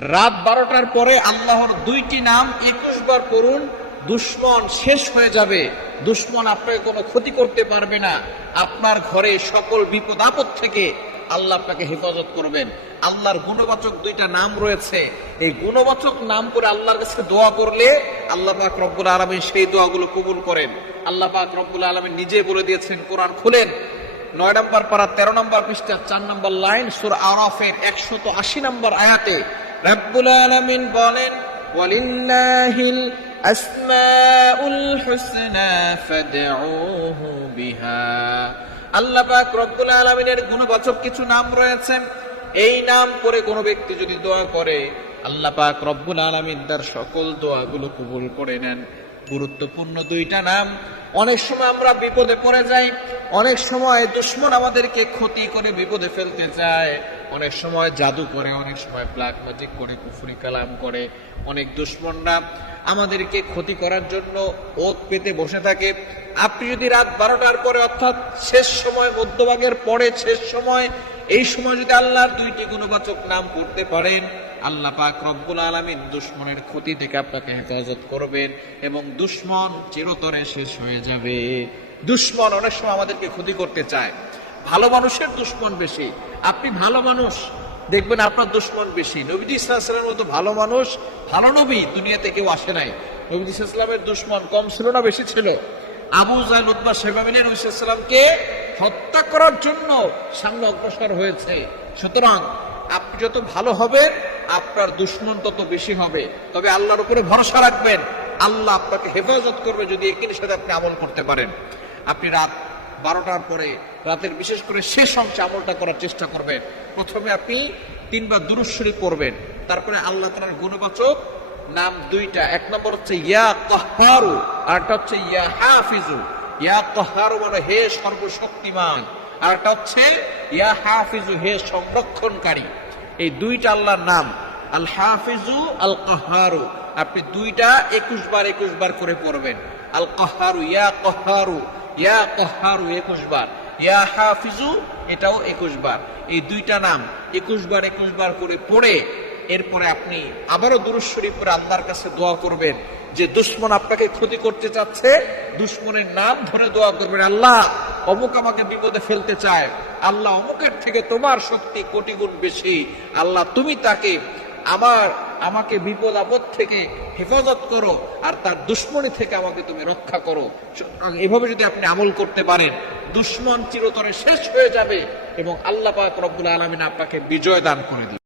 রাত 12টার পরে আল্লাহর দুইটি নাম 21 বার পড়ুন, দুশমন শেষ হয়ে যাবে। দুশমন আপনাকে কোনো ক্ষতি করতে পারবে না। আপনার ঘরে সকল বিপদ আপদ থেকে আল্লাহ আপনাকে হেফাজত করবেন। আল্লাহর গুণবাচক দুইটা নাম রয়েছে, এই গুণবাচক নাম করে আল্লাহর কাছে দোয়া করলে আল্লাহ পাক রব্বুল আলামিন সেই দোয়াগুলো কবুল করেন। আল্লাহ পাক রব্বুল আলামিন নিজে বলে দিয়েছেন, কোরআন খুলেন 9 নম্বর পারা 13 নম্বর পৃষ্ঠা 4 নম্বর লাইন সূরা আরাফের 180 নম্বর আয়াতে রব্বুল আলামিন বলেন, ওয়ালিল্লাহিল আসমাউল হুসনা ফাদউহু বিহা। আল্লাহ পাক রব্বুল আলামিনের গুণবাচক কিছু নাম রয়েছে, এই নাম করে কোনো ব্যক্তি যদি দোয়া করে আল্লাহ পাক রব্বুল আলামিন তার সকল দোয়াগুলো কবুল করে নেন। গুরুত্বপূর্ণ দুইটা নাম। অনেক সময় আমরা বিপদে পড়ে যাই, অনেক সময় দুশমন আমাদেরকে ক্ষতি করে বিপদে ফেলতে চায়, অনেক সময় জাদু করে, অনেক সময় ব্ল্যাক ম্যাজিক করে, কুফরি কালাম করে। অনেক দুশমনরা আমাদেরকে ক্ষতি করার জন্য ওত পেতে বসে থাকে। আপনি যদি রাত 12টার পরে অর্থাৎ শেষ সময়, মধ্যভাগের পরে শেষ সময়, এই সময় যদি আল্লাহর দুইটি গুণবাচক নাম পড়তে পারেন, আল্লাহ পাক রব্বুল আলামিন দুশমনের ক্ষতি থেকে আপনাকে হেফাজত করবেন এবং দুশমন চিরতরে শেষ হয়ে যাবে। দুশমন অনেক সময় আমাদেরকে ক্ষতি করতে চায়। ভালো মানুষের দুশমন বেশি। আপনি ভালো মানুষ, দেখবেন আপনার দুশমন বেশি। নবীজি সাল্লাল্লাহু আলাইহি ওয়াসাল্লামের মতো ভালো মানুষ, ভালো নবী দুনিয়াতে কেউ আসে নাই। নবীজি সাল্লাল্লাহু আলাইহি ওয়াসাল্লামের দুশমন কম ছিল না বেশি ছিল? আবু জাহল, উতবা, শাইবা মিলে নবী সাল্লাল্লাহু আলাইহি ওয়াসাল্লামকে হত্যা করার জন্য সামনে অগ্রসর হয়েছে। সুতরাং আপনি যত ভালো হবেন আপনার দুশমন তত বেশি হবে। তবে আল্লাহর উপরে ভরসা রাখবেন, আল্লাহ আপনাকে হেফাজত করবে যদি একই সাথে আপনি আমল করতে পারেন। আপনি রাত 12টার পরে, রাতের বিশেষ করে শেষ অংশে আমলটা করার চেষ্টা করবেন। প্রথমে আপনি 3 বার দুরূদ শরীফ পড়বেন, তারপরে আল্লাহ তাআলার গুণবাচক নাম দুইটা, এক নম্বর হচ্ছে ইয়া কাহ্হারু আর একটা হচ্ছে ইয়া হাফিজু। ইয়া কাহ্হারু মানে হে সর্বশক্তিমান, আর একটা হচ্ছে ইয়া হাফিজু হে সংরক্ষণকারী। এই দুইটা আল্লাহর নাম, আল হাফিজু আল কাহ্হারু। আপনি দুইটা 21 বার করে পড়বেন। আল কাহ্হারু, ইয়া কাহ্হারু, ইয়া কাহ্হারু 21 বার, ইয়া হাফিজু এটাও 21 বার। এই দুইটা নাম 21 বার করে পড়ে এরপরে আপনি আবারও দুরূদ শরীফ পড়ে আল্লাহর কাছে দোয়া করবেন। যে দুশমন আপনাকে ক্ষতি করতে চাচ্ছে, দুশমনের নাম ধরে দোয়া করবেন, আল্লাহ অমুক আমাকে বিপদে ফেলতে চায়, আল্লাহ অমুকের থেকে তোমার শক্তি কোটি গুণ বেশি, আল্লাহ তুমি তাকে আমাকে বিপদ আপদ থেকে হেফাজত করো আর তার দুশমনি থেকে আমাকে তুমি রক্ষা করো। এভাবে যদি আপনি আমল করতে পারেন, দুশমন চিরতরে শেষ হয়ে যাবে এবং আল্লাহ পাক রব্বুল আলামিন আপনাকে বিজয় দান করে দিবেন।